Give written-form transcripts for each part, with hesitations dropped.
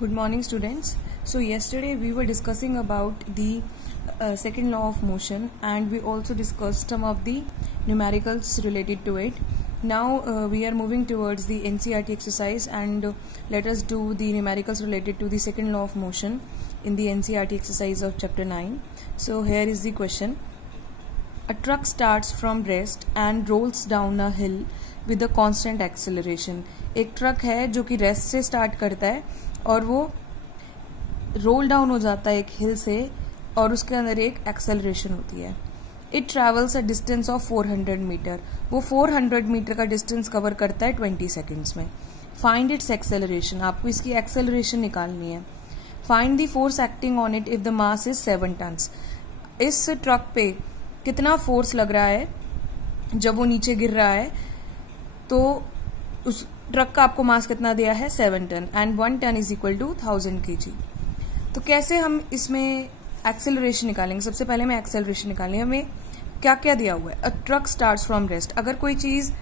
Good morning, students. So yesterday we were discussing about the second law of motion, and we also discussed some of the numericals related to it. Now we are moving towards the NCERT exercise, and let us do the numericals related to the second law of motion in the NCERT exercise of chapter 9. So here is the question. A truck starts from rest and rolls down a hill with a constant acceleration. एक truck है जो कि rest से start करता है और वो roll down हो जाता है एक हिल से, और उसके अंदर एक एक्सेलरेशन होती है. It travels a distance of 400 metre. वो 400 मीटर का डिस्टेंस कवर करता है 20 सेकेंड्स में. Find its acceleration. आपको इसकी एक्सेलरेशन निकालनी है. Find the force acting on it if the mass is 7 tons. इस ट्रक पे कितना फोर्स लग रहा है जब वो नीचे गिर रहा है. तो उस ट्रक का आपको मास कितना दिया है 7 ton, and 1 ton is equal to 1000 kg. तो कैसे हम इसमें एक्सेलरेशन निकालेंगे? सबसे पहले हमें एक्सेलरेशन निकालनी है. हमें क्या क्या दिया हुआ है? अ ट्रक स्टार्ट्स फ्रॉम रेस्ट. अगर कोई चीज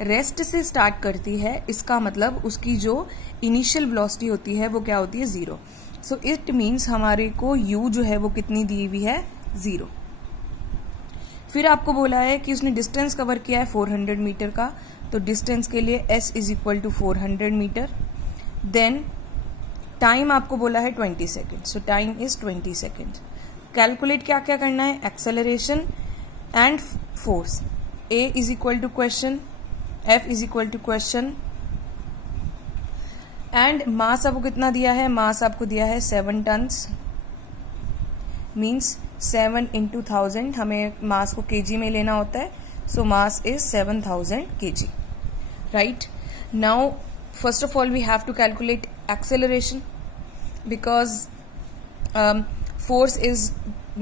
रेस्ट से स्टार्ट करती है, इसका मतलब उसकी जो इनिशियल वेलोसिटी होती है वो क्या होती है? 0. सो इट मीन्स हमारे को u जो है वो कितनी दी हुई है? 0. फिर आपको बोला है कि उसने डिस्टेंस कवर किया है 400 मीटर का, तो डिस्टेंस के लिए s is equal to 400 metre. Then time आपको बोला है 20 second, so time is 20 second. Calculate क्या क्या करना है? Acceleration and force. a is equal to question, f is equal to question, and mass आपको कितना दिया है? मास आपको दिया है 7 टन्स, मीन्स 7 into 1000. हमें मास को केजी में लेना होता है, so mass is 7000 kg. Right? Now, first of all, we have to calculate acceleration because force is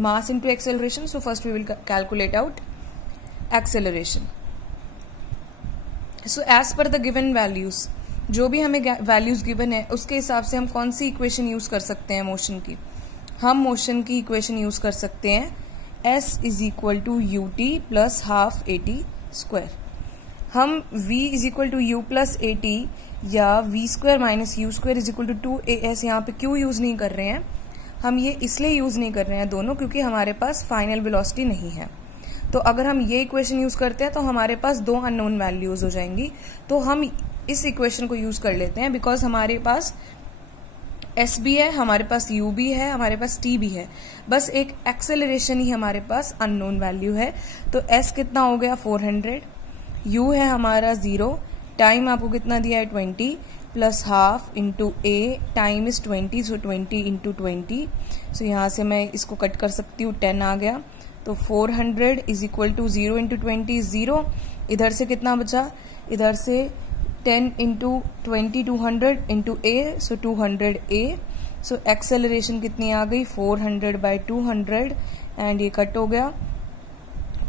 mass into acceleration. So first we will calculate out acceleration. So as per the given values, जो भी हमें values given है उसके हिसाब से हम कौन सी equation use कर सकते हैं मोशन की? हम मोशन की इक्वेशन यूज कर सकते हैं s is equal to u t plus half a t square. हम v is equal to u plus a t या v square minus u square is equal to 2as यहाँ पे क्यों use नहीं कर रहे हैं? हम ये इसलिए यूज नहीं कर रहे हैं दोनों, क्योंकि हमारे पास फाइनल वेलोसिटी नहीं है. तो अगर हम ये इक्वेशन यूज करते हैं तो हमारे पास 2 अननोन वैल्यूज हो जाएंगी. तो हम इस इक्वेशन को यूज कर लेते हैं बिकॉज हमारे पास s भी है, हमारे पास u भी है, हमारे पास t भी है. बस एक एक्सेलरेशन ही हमारे पास अननोन वैल्यू है. तो s कितना हो गया? 400. u है हमारा 0. टाइम आपको कितना दिया है? 20 plus half into a. Time is 20, so 20 into 20. सो यहाँ से मैं इसको कट कर सकती हूँ, 10 आ गया. तो 400 इज इक्वल टू 0 इंटू 20 0. इधर से कितना बचा? इधर से 10 into 20 200 into a, so 200a. so acceleration कितनी आ गई? 400 by 200, एंड ये कट हो गया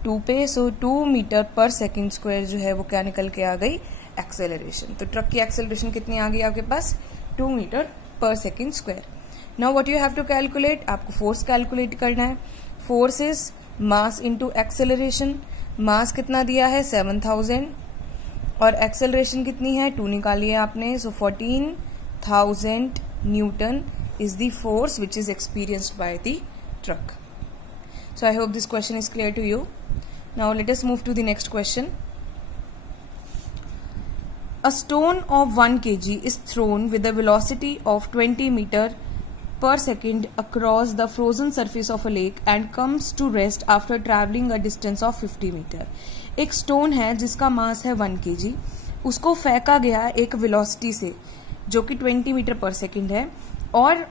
2 पे. so 2 मीटर पर सेकेंड स्क्वायर जो है वो क्या निकल के आ गई? एक्सेलरेशन. तो ट्रक की एक्सेलरेशन कितनी आ गई आपके पास? 2 मीटर पर second square. Now what you have to calculate? आपको फोर्स कैलकुलेट करना है. Force is mass into acceleration. Mass कितना दिया है? 7000, और एक्सेलरेशन कितनी है? 2 निकाली है आपने. So 14,000 newton is the force which is experienced by the truck. So I hope this question is clear to you. Now let us move to the next question. A stone of 1 kg is thrown with a velocity of 20 meter per second across the frozen surface of a lake and comes to rest after traveling a distance of 50 meter. एक stone है जिसका मास है 1 kg. उसको फेंका गया एक velocity से जो कि 20 मीटर पर सेकेंड है, और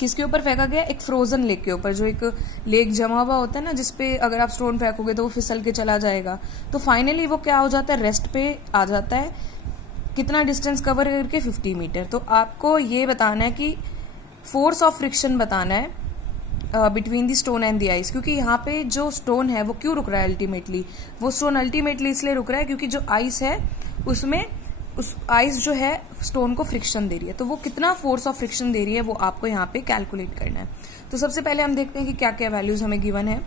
किसके ऊपर फेंका गया? एक फ्रोजन लेक के ऊपर. जो एक लेक जमा हुआ होता है ना, जिसपे अगर आप स्टोन फेंकोगे तो वो फिसल के चला जाएगा. तो फाइनली वो क्या हो जाता है? रेस्ट पे आ जाता है. कितना डिस्टेंस कवर करके? 50 मीटर. तो आपको ये बताना है कि फोर्स ऑफ फ्रिक्शन बताना है between the stone and the ice. क्योंकि यहाँ पे जो स्टोन है वो क्यों रुक रहा है? अल्टीमेटली वो स्टोन अल्टीमेटली इसलिए रुक रहा है क्योंकि जो आइस है उसमें उस आइस जो है स्टोन को फ्रिक्शन दे रही है. तो वो कितना फोर्स ऑफ फ्रिक्शन दे रही है वो आपको यहाँ पे कैलकुलेट करना है. तो सबसे पहले हम देखते हैं कि क्या क्या वैल्यूज हमें गिवन है.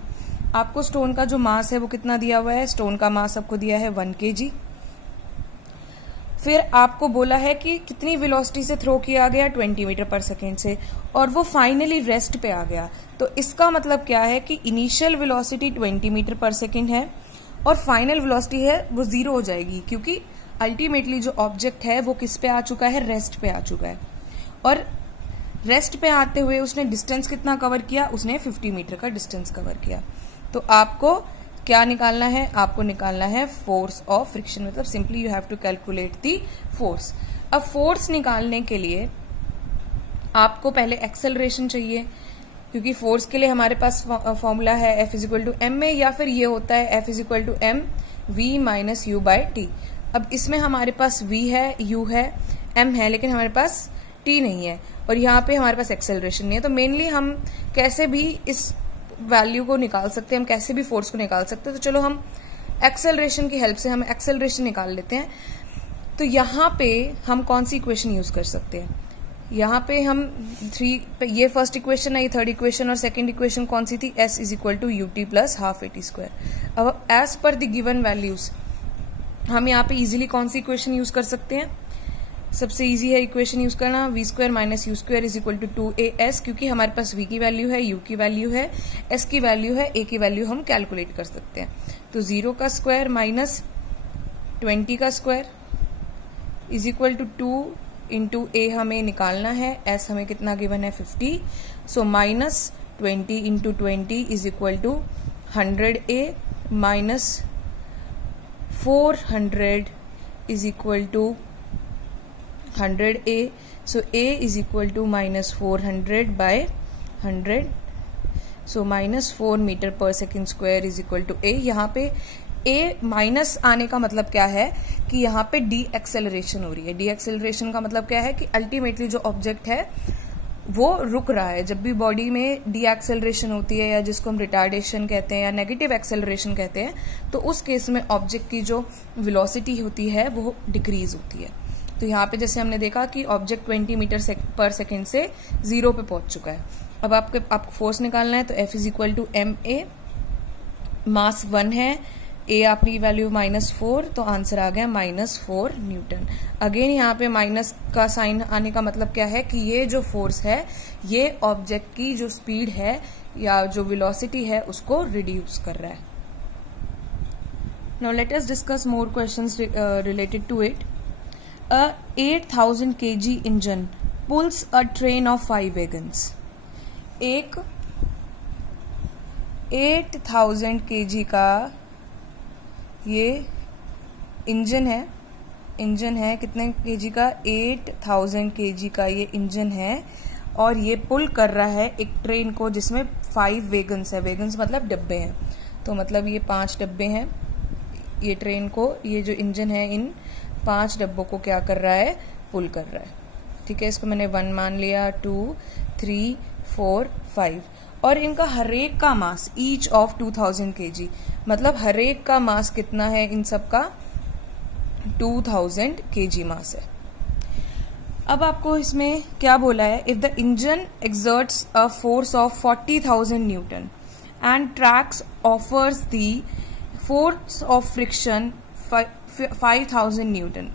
आपको स्टोन का जो मास है वो कितना दिया हुआ है? स्टोन का मास आपको दिया है 1 kg. फिर आपको बोला है कि कितनी वेलोसिटी से थ्रो किया गया, 20 मीटर पर सेकेंड से, और वो फाइनली रेस्ट पे आ गया। तो इसका मतलब क्या है कि इनिशियल वेलोसिटी 20 मीटर पर सेकेंड है और फाइनल वेलोसिटी है वो 0 हो जाएगी, क्योंकि अल्टीमेटली जो ऑब्जेक्ट है वो किस पे आ चुका है, रेस्ट पे आ चुका है। और रेस्ट पे आते हुए उसने डिस्टेंस कितना कवर किया, उसने 50 मीटर का डिस्टेंस कवर किया। तो आपको क्या निकालना है, आपको निकालना है फोर्स ऑफ फ्रिक्शन, मतलब simply you have to calculate the force. अब फोर्स निकालने के लिए आपको पहले एक्सेलरेशन चाहिए, क्योंकि फोर्स के लिए हमारे पास फॉर्मूला है F = m में, या फिर ये होता है F = m v - u/t। अब इसमें हमारे पास v है, u है, m है, लेकिन हमारे पास t नहीं है, और यहाँ पे हमारे पास एक्सेलरेशन नहीं है। तो मेनली हम कैसे भी इस वैल्यू को निकाल सकते हैं, हम कैसे भी फोर्स को निकाल सकते हैं। तो चलो हम एक्सेलरेशन की हेल्प से हम एक्सेलरेशन निकाल लेते हैं। तो यहाँ पे हम कौन सी इक्वेशन यूज कर सकते हैं, यहाँ पे हम ये फर्स्ट इक्वेशन है, ये थर्ड इक्वेशन, और सेकंड इक्वेशन कौन सी थी, S = ut + ½ at²। अब as per the given values हम यहाँ पे इजीली कौन सी इक्वेशन यूज कर सकते हैं, सबसे इजी है इक्वेशन यूज करना, v² - u² = 2as, क्योंकि हमारे पास v की वैल्यू है, u की वैल्यू है, s की वैल्यू है, a की वैल्यू हम कैलकुलेट कर सकते हैं। तो 0 का स्क्वायर माइनस 20 का स्क्वायर = 2 × a हमें निकालना है, s हमें कितना गिवन है 50, so minus 20 × 20 = 100a minus 400 = 100a, so a = -400/100, so -4 metre पर सेकेंड स्क्वायर = a। यहाँ पे a माइनस आने का मतलब क्या है कि यहाँ पे डी एक्सेलरेशन हो रही है। डी एक्सेलरेशन का मतलब क्या है कि अल्टीमेटली जो ऑब्जेक्ट है वो रुक रहा है। जब भी बॉडी में डी एक्सेलरेशन होती है, या जिसको हम रिटार्डेशन कहते हैं या नेगेटिव एक्सेलरेशन कहते हैं, तो उस केस में ऑब्जेक्ट की जो वेलोसिटी होती है वो डिक्रीज होती है। तो यहाँ पे जैसे हमने देखा कि ऑब्जेक्ट 20 मीटर पर सेकेंड से 0 पे पहुंच चुका है। अब आपको फोर्स निकालना है, तो F = ma, मास 1 है, a आपकी वैल्यू -4, तो आंसर आ गया -4 न्यूटन। अगेन यहाँ पे माइनस का साइन आने का मतलब क्या है कि ये जो फोर्स है ये ऑब्जेक्ट की जो स्पीड है या जो वेलोसिटी है उसको रिड्यूस कर रहा है। Now let us discuss more questions related to it. A 8000 kg engine pulls a train of 5 wagons। एक 8000 kg का ये इंजन है, कितने kg का, 8000 kg का ये इंजन है, और ये पुल कर रहा है एक ट्रेन को जिसमें 5 वेगन्स है। वेगन्स मतलब डब्बे हैं, तो मतलब ये 5 डब्बे हैं। ये ट्रेन को, ये जो इंजन है, इन 5 डब्बों को क्या कर रहा है, पुल कर रहा है। ठीक है, इसको मैंने 1 मान लिया, 2, 3, 4, 5, और इनका हरेक का मास ईच ऑफ 2000 kg, मतलब हरेक का मास कितना है, इन सब का 2000 kg मास है। अब आपको इसमें क्या बोला है, if the engine exerts a force of 40,000 Newton and tracks offers the force of friction 5000 Newton.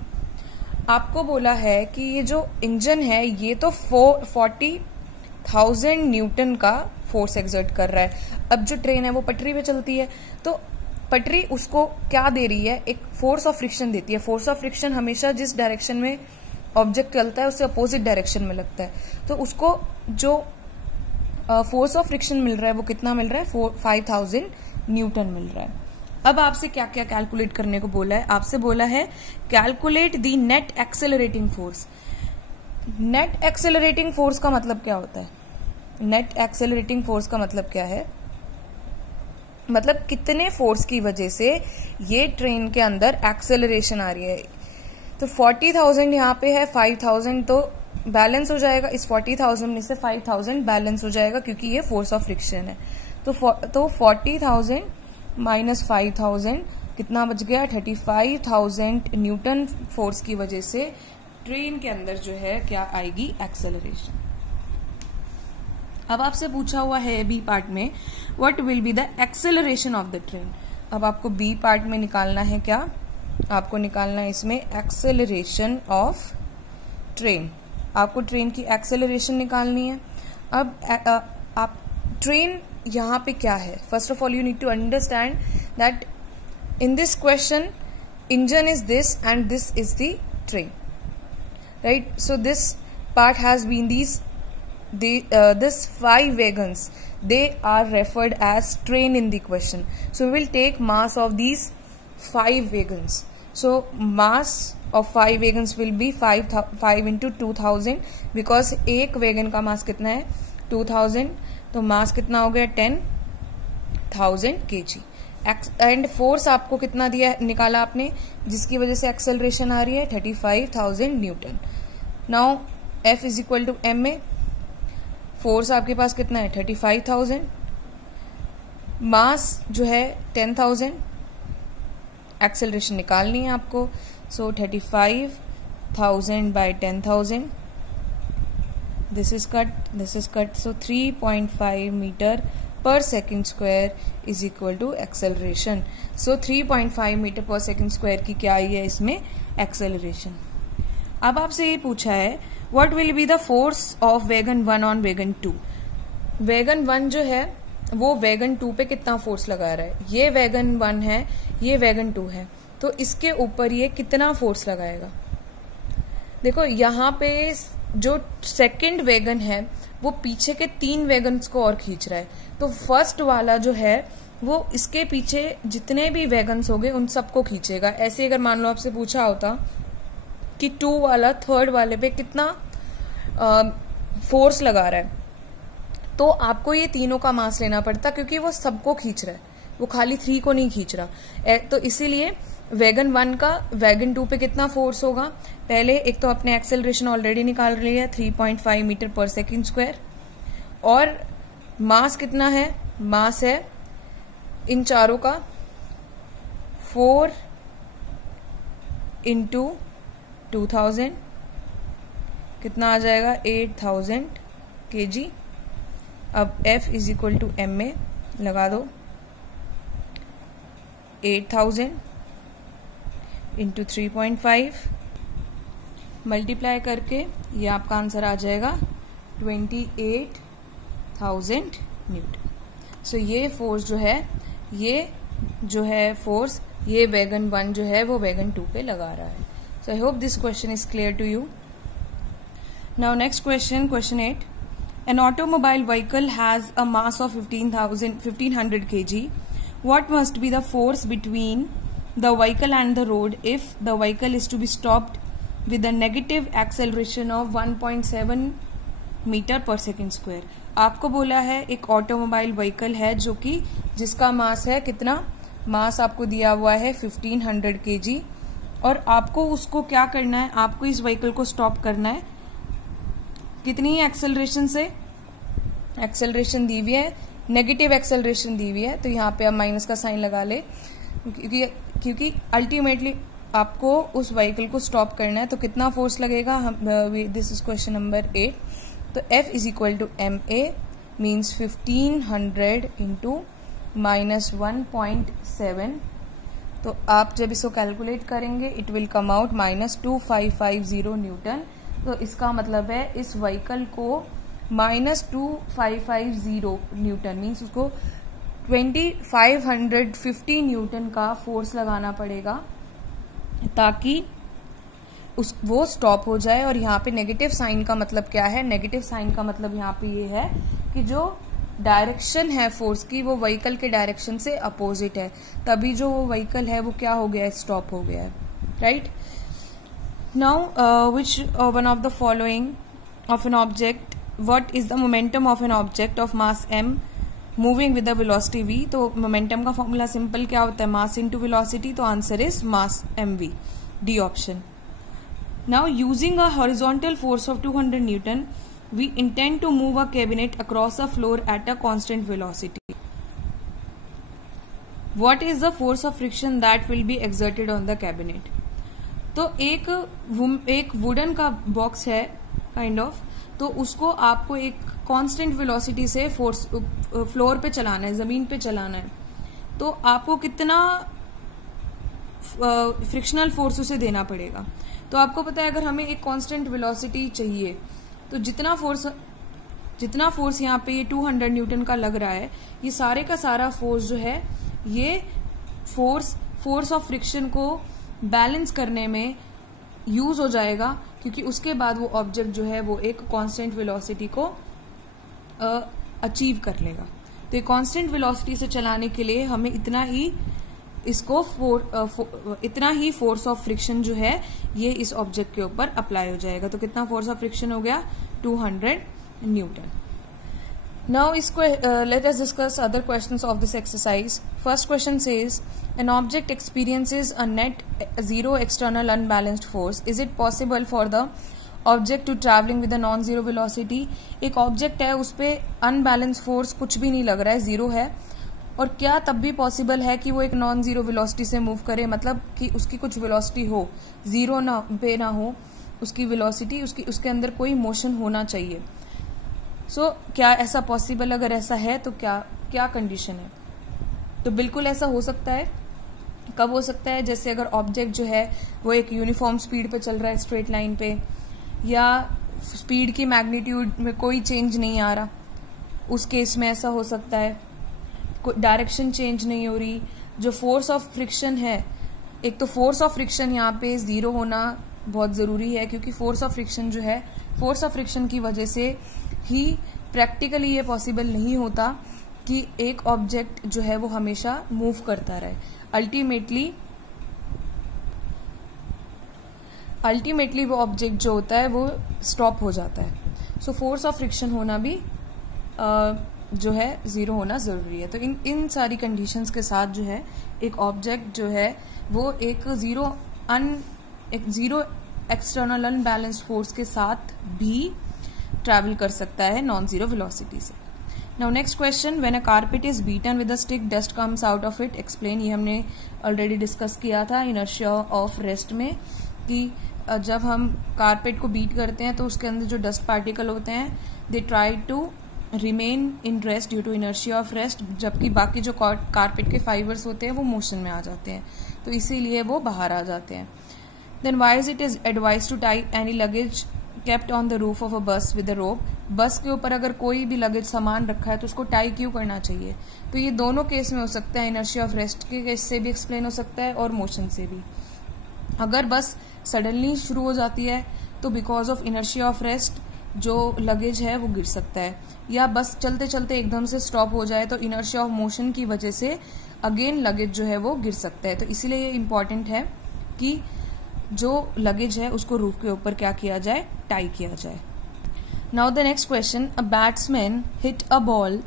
आपको बोला है कि ये जो इंजन है ये तो 40,000 न्यूटन का फोर्स एक्सर्ट कर रहा है। अब जो ट्रेन है वो पटरी पे चलती है, तो पटरी उसको क्या दे रही है, एक फोर्स ऑफ फ्रिक्शन देती है। फोर्स ऑफ फ्रिक्शन हमेशा जिस डायरेक्शन में ऑब्जेक्ट चलता है उससे अपोजिट डायरेक्शन में लगता है, तो उसको जो फोर्स ऑफ फ्रिक्शन मिल रहा है वो कितना मिल रहा है, 5000 न्यूटन मिल रहा है। अब आपसे क्या क्या कैलकुलेट करने को बोला है, आपसे बोला है calculate the net accelerating force. Net accelerating force का मतलब क्या होता है, नेट एक्सेलरेटिंग फोर्स का मतलब क्या है, मतलब कितने फोर्स की वजह से ये ट्रेन के अंदर एक्सेलरेशन आ रही है। तो 40,000 यहाँ पे है, 5,000 तो बैलेंस हो जाएगा, इस 40,000 में से 5,000 बैलेंस हो जाएगा क्योंकि ये फोर्स ऑफ फ्रिक्शन है। तो 40,000 माइनस 5,000 कितना बच गया, 35,000 न्यूटन फोर्स की वजह से ट्रेन के अंदर जो है क्या आएगी, एक्सेलरेशन। अब आपसे पूछा हुआ है बी पार्ट में, what will be the acceleration of the train. अब आपको बी पार्ट में निकालना है क्या, आपको निकालना है इसमें एक्सेलरेशन ऑफ ट्रेन। आपको ट्रेन की एक्सेलरेशन निकालनी है। अब आप ट्रेन यहाँ पे क्या है, first of all you need to understand that in this question engine is this and this is the train, right? So this part has been this 5 wagons, they are referred as train in the question. So we will take mass of these 5 wagons. So mass of 5 wagons will be 5 into 2000 because एक vegan का मास कितना है 2000, तो मास कितना हो गया 10,000 kg। And force आपको कितना दिया निकाला आपने, जिसकी वजह से एक्सेलरेशन आ रही है 35,000 newton. Now F is equal to m a, force आपके पास कितना है 35,000, मास जो है 10,000, एक्सेलरेशन निकालनी है आपको। So 35,000 by 10,000, this is cut, so 3.5 metre पर second square is equal to acceleration. So 3.5 metre पर सेकेंड स्क्वायर की क्या आई है इसमें एक्सेलरेशन। अब आपसे ये पूछा है what will be the force of wagon 1 on wagon 2। Wagon 1 जो है वो वैगन 2 पे कितना फोर्स लगा रहा है, ये वैगन 1 है, ये वैगन 2 है, तो इसके ऊपर ये कितना फोर्स लगाएगा। देखो यहाँ पे जो सेकंड वैगन है वो पीछे के 3 वैगन्स को और खींच रहा है, तो फर्स्ट वाला जो है वो इसके पीछे जितने भी वैगन्स होंगे उन सबको खींचेगा। ऐसे अगर मान लो आपसे पूछा होता कि 2 वाला थर्ड वाले पे कितना फोर्स लगा रहा है, तो आपको ये तीनों का मास लेना पड़ता, क्योंकि वो सबको खींच रहा है, वो खाली 3 को नहीं खींच रहा। तो इसीलिए वैगन 1 का वैगन 2 पे कितना फोर्स होगा, पहले एक तो अपने एक्सेलरेशन ऑलरेडी निकाल लिया 3.5 मीटर पर सेकेंड स्क्वायर, और मास कितना है, मास है इन चारों का 4 इंटू 2000, कितना आ जाएगा 8,000 kg। अब F is equal to m a लगा दो, 8,000 इंटू 3.5 मल्टीप्लाई करके ये आपका आंसर आ जाएगा 28,000 न्यूटन। सो ये फोर्स जो है फोर्स ये वैगन 1 जो है वो वैगन 2 पे लगा रहा है। So I hope this question is clear to you. Now next question, question 8. An automobile vehicle has a mass of 1500 kg. What must be the force between the vehicle and the road if the vehicle is to be stopped with a negative acceleration of 1.7 metre पर second square. आपको बोला है एक automobile vehicle है जो कि जिसका मास है कितना, मास आपको दिया हुआ है 1500 kg, और आपको उसको क्या करना है, आपको इस व्हीकल को स्टॉप करना है कितनी एक्सेलरेशन से, एक्सेलरेशन दी हुई है नेगेटिव एक्सेलरेशन दी हुई है, तो यहाँ पे आप माइनस का साइन लगा ले, क्योंकि अल्टीमेटली आपको उस व्हीकल को स्टॉप करना है, तो कितना फोर्स लगेगा, दिस इज क्वेश्चन नंबर 8। तो F is equal to m a means 1500 into -1.7, तो आप जब इसको कैलकुलेट करेंगे it will come out -2550 newton. तो इसका मतलब है इस व्हीकल को -2550 न्यूटन मीन्स उसको 2550 न्यूटन का फोर्स लगाना पड़ेगा ताकि वो स्टॉप हो जाए। और यहाँ पे नेगेटिव साइन का मतलब क्या है, नेगेटिव साइन का मतलब यहाँ पे ये है कि जो डायरेक्शन है फोर्स की वो व्हीकल के डायरेक्शन से अपोजिट है, तभी जो वो व्हीकल है वो क्या हो गया है, स्टॉप हो गया है, right. Now which one of the following of an object, what is the momentum of an object of mass m moving with the velocity v। तो मोमेंटम का फॉर्मूला सिंपल क्या होता है, मास इनटू वेलोसिटी, तो answer is mass mv, D option. Now using a horizontal force of 200 Newton we intend to move a cabinet across a floor at a constant velocity. What is the force of friction that will be exerted on the cabinet? तो एक wooden का box है kind of, तो उसको आपको एक constant velocity से force floor पे चलाना है, जमीन पे चलाना है, तो आपको कितना फ्रिक्शनल फोर्स उसे देना पड़ेगा। तो आपको पता है अगर हमें एक कांस्टेंट वेलोसिटी चाहिए तो जितना फोर्स यहाँ पे ये 200 न्यूटन का लग रहा है, ये सारे का सारा फोर्स जो है ये फोर्स ऑफ फ्रिक्शन को बैलेंस करने में यूज हो जाएगा, क्योंकि उसके बाद वो ऑब्जेक्ट जो है वो एक कांस्टेंट वेलोसिटी को अचीव कर लेगा। तो ये कांस्टेंट वेलोसिटी से चलाने के लिए हमें इतना ही फोर्स ऑफ फ्रिक्शन जो है ये इस ऑब्जेक्ट के ऊपर अप्लाई हो जाएगा। तो कितना फोर्स ऑफ फ्रिक्शन हो गया? 200 Newton. Now let us discuss other questions of this exercise. First question says, an object experiences a net zero external unbalanced force. Is it possible for the object to traveling with a non-zero velocity? एक object है, उस पे unbalance force कुछ भी नहीं लग रहा है, जीरो है, और क्या तब भी पॉसिबल है कि वो एक नॉन जीरो वेलोसिटी से मूव करे? मतलब कि उसकी कुछ वेलोसिटी हो, जीरो पे ना हो उसकी वेलोसिटी, उसके अंदर कोई मोशन होना चाहिए। क्या ऐसा पॉसिबल? अगर ऐसा है तो क्या कंडीशन है? तो बिल्कुल ऐसा हो सकता है। कब हो सकता है? जैसे अगर ऑब्जेक्ट जो है वो एक यूनिफॉर्म स्पीड पे चल रहा है, स्ट्रेट लाइन पे, या स्पीड की मैग्नीट्यूड में कोई चेंज नहीं आ रहा, उस केस में ऐसा हो सकता है। डायरेक्शन चेंज नहीं हो रही, जो फोर्स ऑफ फ्रिक्शन है, एक तो फोर्स ऑफ फ्रिक्शन यहाँ पे जीरो होना बहुत जरूरी है, क्योंकि फोर्स ऑफ फ्रिक्शन की वजह से ही प्रैक्टिकली ये पॉसिबल नहीं होता कि एक ऑब्जेक्ट जो है वो हमेशा मूव करता रहे। अल्टीमेटली वो ऑब्जेक्ट जो होता है वो स्टॉप हो जाता है। सो फोर्स ऑफ फ्रिक्शन होना भी जो है जीरो होना जरूरी है। तो इन सारी कंडीशंस के साथ जो है एक ऑब्जेक्ट जो है वो एक जीरो एक्सटर्नल अनबैलेंस्ड फोर्स के साथ भी ट्रैवल कर सकता है नॉन जीरो वेलोसिटी से। Now next question, when a carpet is beaten with a stick dust comes out of it, explain. ये हमने ऑलरेडी डिस्कस किया था इनर्शिया ऑफ रेस्ट में, कि जब हम कारपेट को बीट करते हैं तो उसके अंदर जो डस्ट पार्टिकल होते हैं they try to remain in rest due to inertia of rest, जबकि बाकी जो कारपेट के फाइबर्स होते हैं वो मोशन में आ जाते हैं, तो इसीलिए वो बाहर आ जाते हैं। Then why is it is advise to tie any luggage kept on the roof of a bus with अ रोप? बस के ऊपर अगर कोई भी लगेज सामान रखा है तो उसको टाई क्यों करना चाहिए? तो ये दोनों केस में हो सकता है, इनर्शिया ऑफ रेस्ट के केस से भी एक्सप्लेन हो सकता है और मोशन से भी। अगर बस सडनली शुरू हो जाती है तो because of inertia of rest जो लगेज है वो गिर सकता है, या बस चलते चलते एकदम से स्टॉप हो जाए तो इनर्शिया ऑफ मोशन की वजह से अगेन लगेज जो है वो गिर सकता है। तो इसीलिए ये इम्पॉर्टेंट है कि जो लगेज है उसको रूफ के ऊपर क्या किया जाए? टाई किया जाए। Now the next question, a batsman hit a ball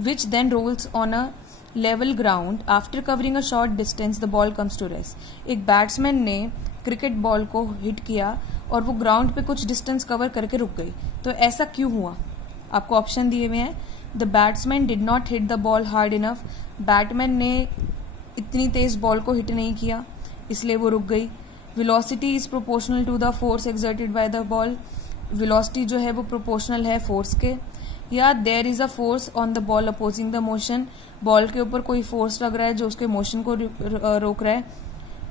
which then rolls on a level ground after covering a short distance the ball comes to rest. एक बैट्समैन ने क्रिकेट बॉल को हिट किया और वो ground पे कुछ distance cover करके रुक गई, तो ऐसा क्यों हुआ? आपको ऑप्शन दिए हुए हैं। The batsman did not hit the ball hard enough, Batman ने इतनी तेज बॉल को हिट नहीं किया इसलिए वो रुक गई। Velocity is proportional to the force exerted by the ball, velocity जो है वो प्रोपोर्शनल है फोर्स के। या there is a force on the ball opposing the motion, ball के ऊपर कोई फोर्स लग रहा है जो उसके मोशन को रोक रहा है।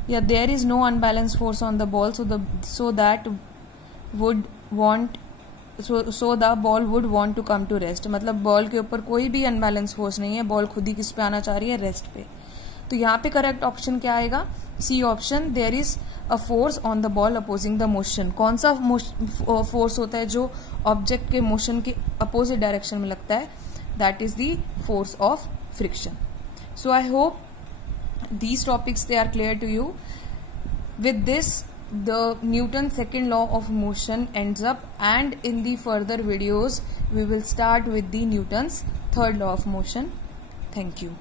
या there is no unbalance force on the ball so the ball would want to come to rest, मतलब बॉल के ऊपर कोई भी अनबैलेंस फोर्स नहीं है, बॉल खुद ही किस पे आना चाह रही है? रेस्ट पे। तो यहाँ पे करेक्ट ऑप्शन क्या आएगा? C option, there is a force on the ball opposing the motion. कौन सा फोर्स होता है जो ऑब्जेक्ट के मोशन के अपोजिट डायरेक्शन में लगता है? That is the force of friction. So I hope these topics they are clear to you. With this, the Newton's second law of motion ends up, and in the further videos we will start with the Newton's third law of motion. Thank you.